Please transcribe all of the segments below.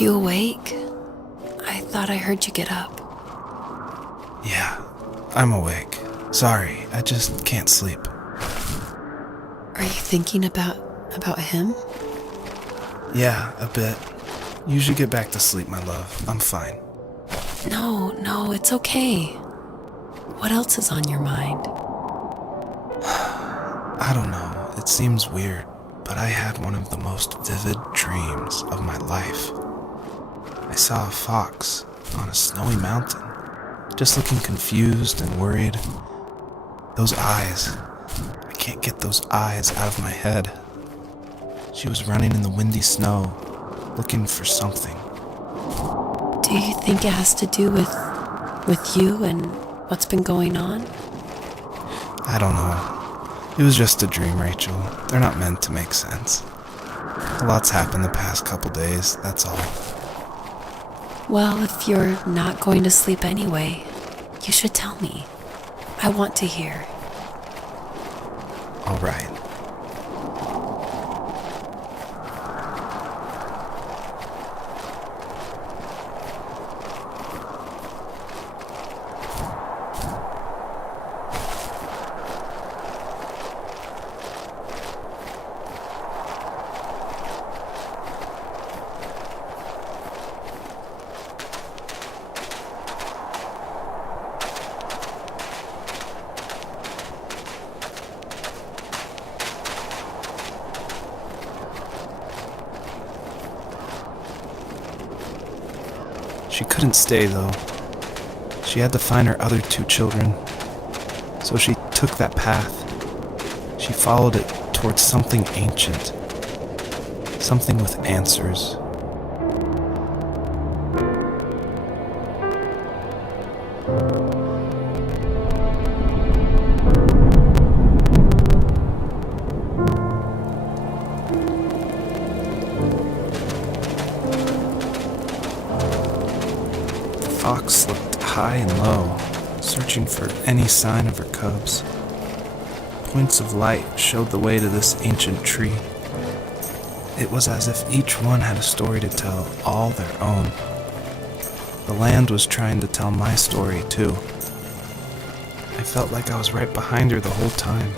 you awake? I thought I heard you get up. Yeah, I'm awake. Sorry, I just can't sleep. Are you thinking about him? Yeah, a bit. You should get back to sleep, my love. I'm fine. No, it's okay. What else is on your mind? I don't know, it seems weird, but I had one of the most vivid dreams of my life. I saw a fox on a snowy mountain, just looking confused and worried. Those eyes, I can't get those eyes out of my head. She was running in the windy snow, looking for something. Do you think it has to do with you and what's been going on? I don't know. It was just a dream, Rachel. They're not meant to make sense. A lot's happened the past couple days, that's all. Well, if you're not going to sleep anyway, you should tell me. I want to hear. All right. She couldn't stay, though. She had to find her other 2 children. So she took that path. She followed it towards something ancient. Something with answers. The fox looked high and low, searching for any sign of her cubs. Points of light showed the way to this ancient tree. It was as if each one had a story to tell, all their own. The land was trying to tell my story, too. I felt like I was right behind her the whole time.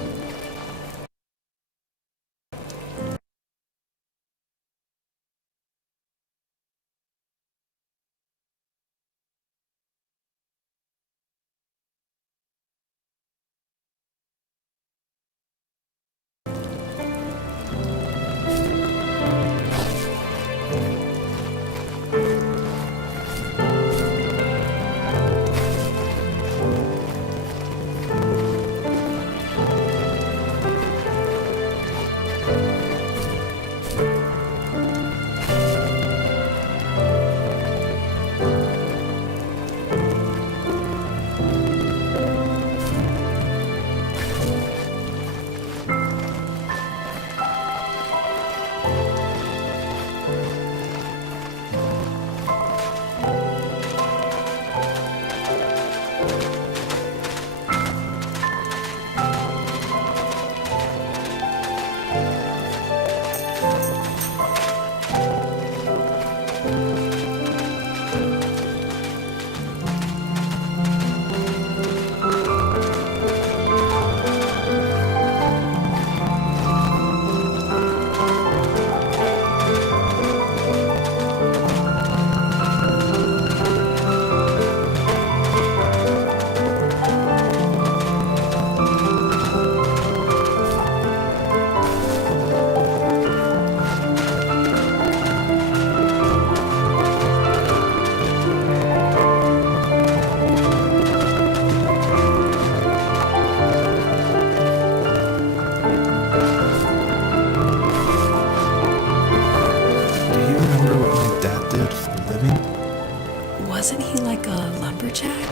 Wasn't he like a lumberjack?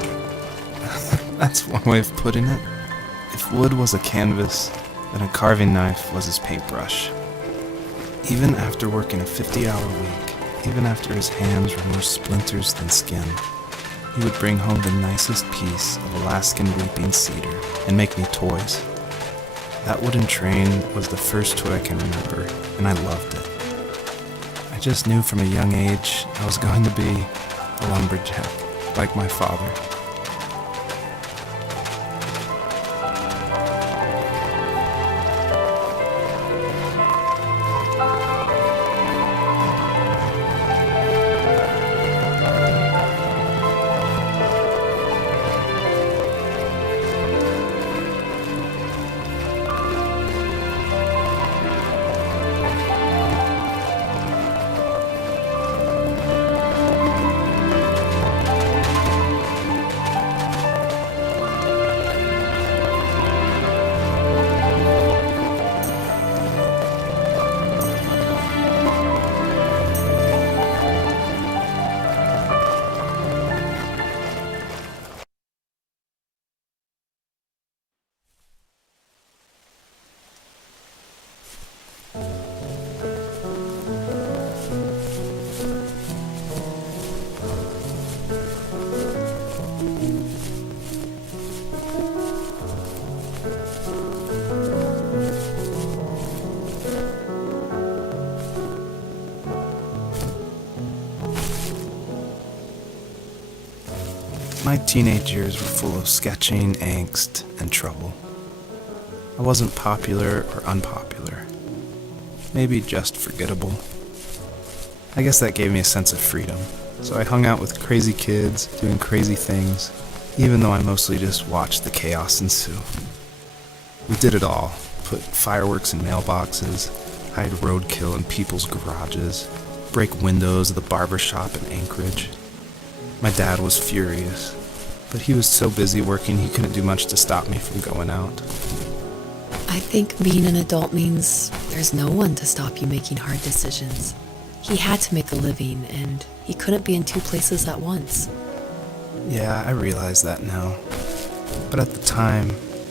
That's one way of putting it. If wood was a canvas, then a carving knife was his paintbrush. Even after working a 50-hour week, even after his hands were more splinters than skin, he would bring home the nicest piece of Alaskan weeping cedar and make me toys. That wooden train was the first toy I can remember, and I loved it. I just knew from a young age I was going to be a lumberjack, like my father. My teenage years were full of sketching, angst, and trouble. I wasn't popular or unpopular. Maybe just forgettable. I guess that gave me a sense of freedom, so I hung out with crazy kids, doing crazy things, even though I mostly just watched the chaos ensue. We did it all. Put fireworks in mailboxes, hide roadkill in people's garages, break windows of the barber shop in Anchorage. My dad was furious, but he was so busy working he couldn't do much to stop me from going out. I think being an adult means there's no one to stop you making hard decisions. He had to make a living, and he couldn't be in two places at once. Yeah, I realize that now. But at the time,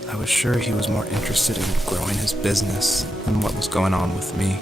I was sure he was more interested in growing his business than what was going on with me.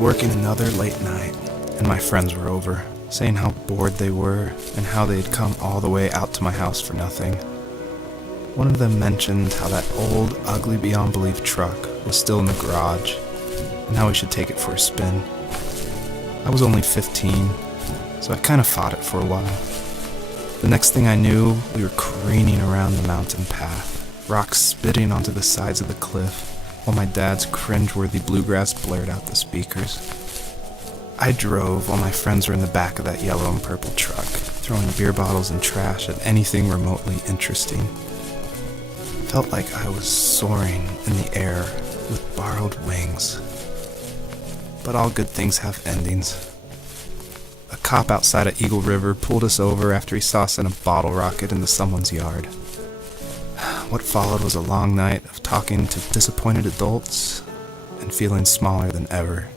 Working another late night, and my friends were over, saying how bored they were and how they had come all the way out to my house for nothing. One of them mentioned how that old, ugly beyond belief truck was still in the garage, and how we should take it for a spin. I was only 15, so I kind of fought it for a while. The next thing I knew, we were careening around the mountain path, rocks spitting onto the sides of the cliff, while my dad's cringeworthy bluegrass blared out the speakers. I drove while my friends were in the back of that yellow and purple truck, throwing beer bottles and trash at anything remotely interesting. Felt like I was soaring in the air with borrowed wings. But all good things have endings. A cop outside of Eagle River pulled us over after he saw us in a bottle rocket into someone's yard. What followed was a long night of talking to disappointed adults and feeling smaller than ever.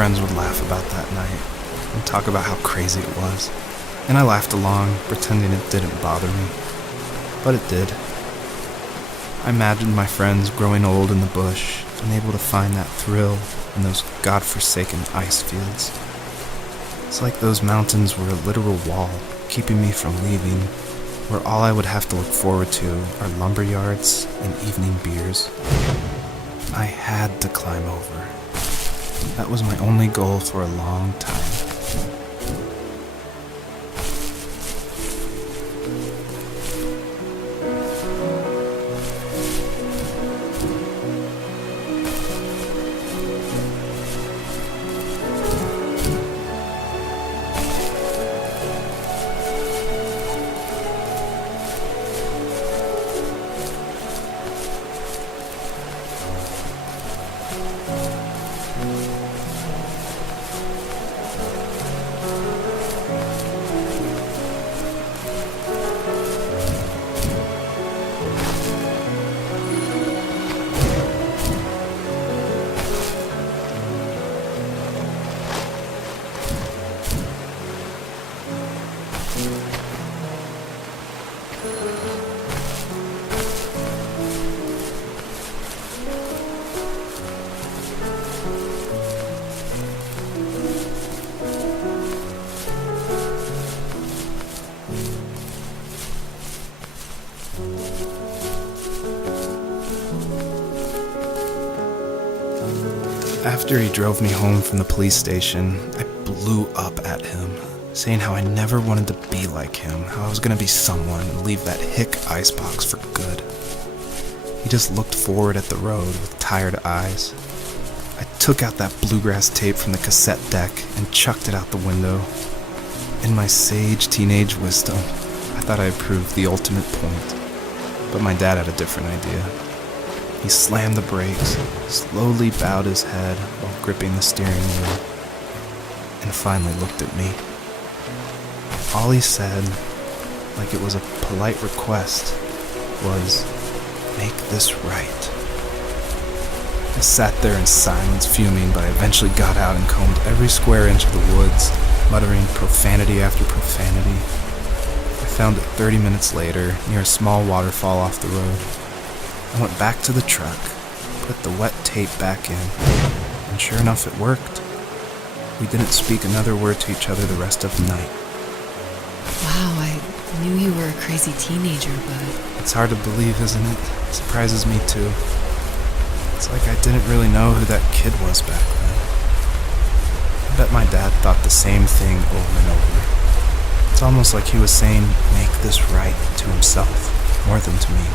friends would laugh about that night and talk about how crazy it was. And I laughed along, pretending it didn't bother me. But it did. I imagined my friends growing old in the bush, unable to find that thrill in those godforsaken ice fields. It's like those mountains were a literal wall, keeping me from leaving, where all I would have to look forward to are lumber yards and evening beers. I had to climb over. That was my only goal for a long time. After he drove me home from the police station, I blew up at him, saying how I never wanted to be like him, how I was going to be someone and leave that hick icebox for good. He just looked forward at the road with tired eyes. I took out that bluegrass tape from the cassette deck and chucked it out the window. In my sage teenage wisdom, I thought I had proved the ultimate point, but my dad had a different idea. He slammed the brakes, slowly bowed his head while gripping the steering wheel, and finally looked at me. All he said, like it was a polite request, was, "Make this right." I sat there in silence, fuming, but I eventually got out and combed every square inch of the woods, muttering profanity after profanity. I found it 30 minutes later, near a small waterfall off the road. I went back to the truck, put the wet tape back in, and sure enough it worked. We didn't speak another word to each other the rest of the night. Wow, I knew you were a crazy teenager, but... It's hard to believe, isn't it? It surprises me too. It's like I didn't really know who that kid was back then. I bet my dad thought the same thing over and over. It's almost like he was saying, "Make this right," to himself, more than to me.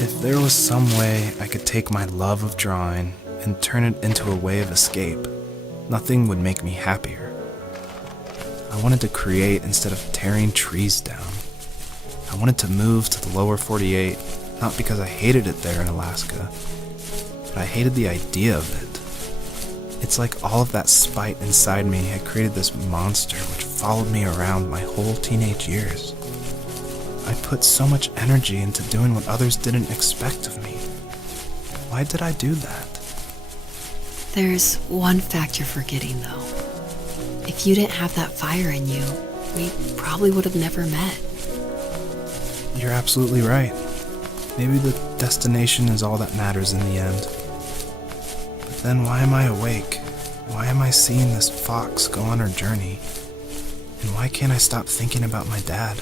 If there was some way I could take my love of drawing and turn it into a way of escape, nothing would make me happier. I wanted to create instead of tearing trees down. I wanted to move to the lower 48, not because I hated it there in Alaska, but I hated the idea of it. It's like all of that spite inside me had created this monster which followed me around my whole teenage years. I put so much energy into doing what others didn't expect of me. Why did I do that? There's one fact you're forgetting, though. If you didn't have that fire in you, we probably would have never met. You're absolutely right. Maybe the destination is all that matters in the end. But then why am I awake? Why am I seeing this fox go on her journey? And why can't I stop thinking about my dad?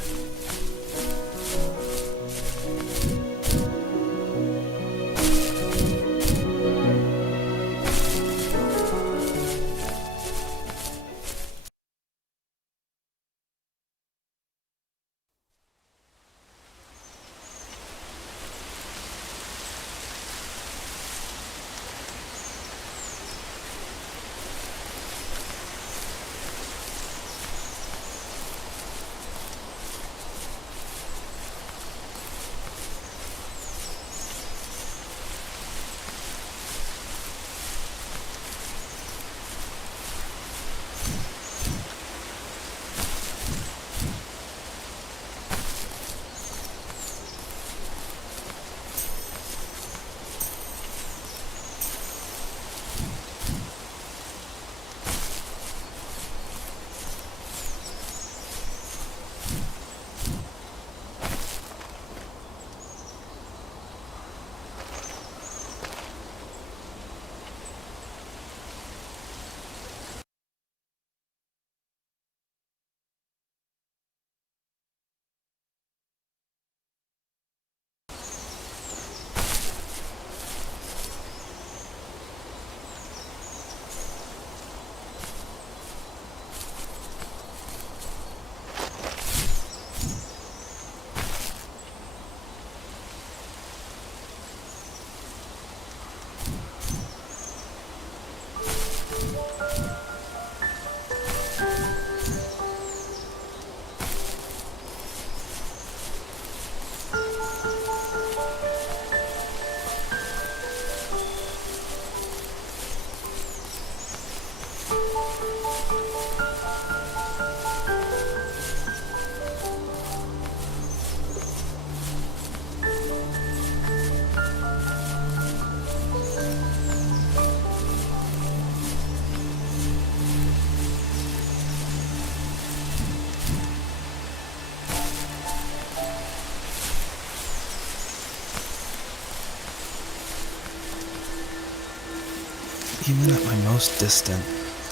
Even at my most distant,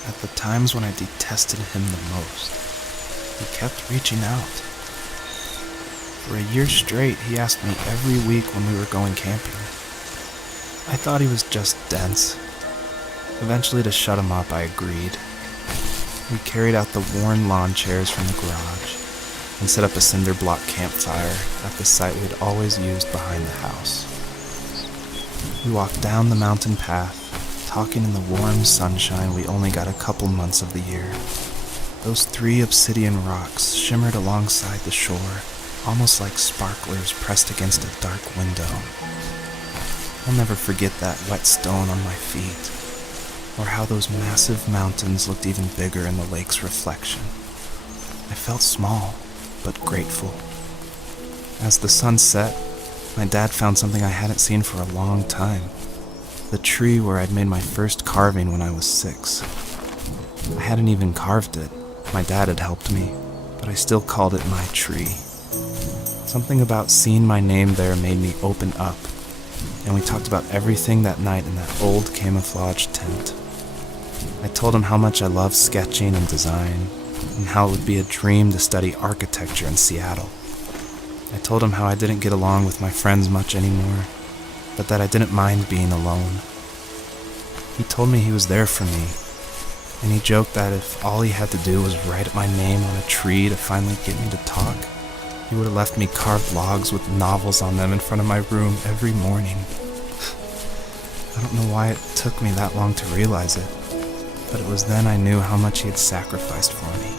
at the times when I detested him the most, he kept reaching out. For a year straight, he asked me every week when we were going camping. I thought he was just dense. Eventually, to shut him up, I agreed. We carried out the worn lawn chairs from the garage and set up a cinder block campfire at the site we had always used behind the house. We walked down the mountain path, talking in the warm sunshine we only got a couple months of the year. Those 3 obsidian rocks shimmered alongside the shore, almost like sparklers pressed against a dark window. I'll never forget that wet stone on my feet, or how those massive mountains looked even bigger in the lake's reflection. I felt small, but grateful. As the sun set, my dad found something I hadn't seen for a long time. The tree where I'd made my first carving when I was 6. I hadn't even carved it. My dad had helped me, but I still called it my tree. Something about seeing my name there made me open up, and we talked about everything that night in that old camouflage tent. I told him how much I loved sketching and design, and how it would be a dream to study architecture in Seattle. I told him how I didn't get along with my friends much anymore, but that I didn't mind being alone. He told me he was there for me, and he joked that if all he had to do was write my name on a tree to finally get me to talk, He would have left me carved logs with novels on them in front of my room every morning. I don't know why it took me that long to realize it, but it was then I knew how much he had sacrificed for me.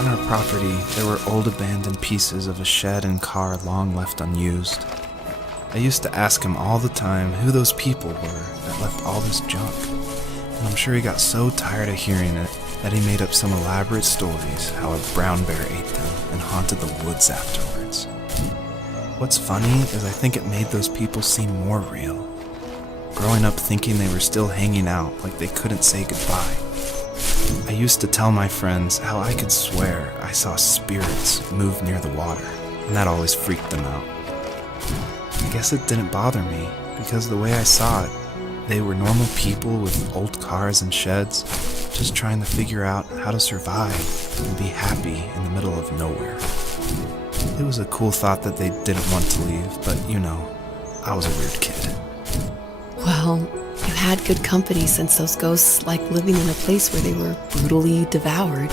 On our property, there were old abandoned pieces of a shed and car long left unused. I used to ask him all the time who those people were that left all this junk, and I'm sure he got so tired of hearing it that he made up some elaborate stories how a brown bear ate them and haunted the woods afterwards. What's funny is I think it made those people seem more real. Growing up thinking they were still hanging out like they couldn't say goodbye. I used to tell my friends how I could swear I saw spirits move near the water, and that always freaked them out. I guess it didn't bother me, because the way I saw it, they were normal people with old cars and sheds, just trying to figure out how to survive and be happy in the middle of nowhere. It was a cool thought that they didn't want to leave, but you know, I was a weird kid. Well, you had good company since those ghosts like living in a place where they were brutally devoured.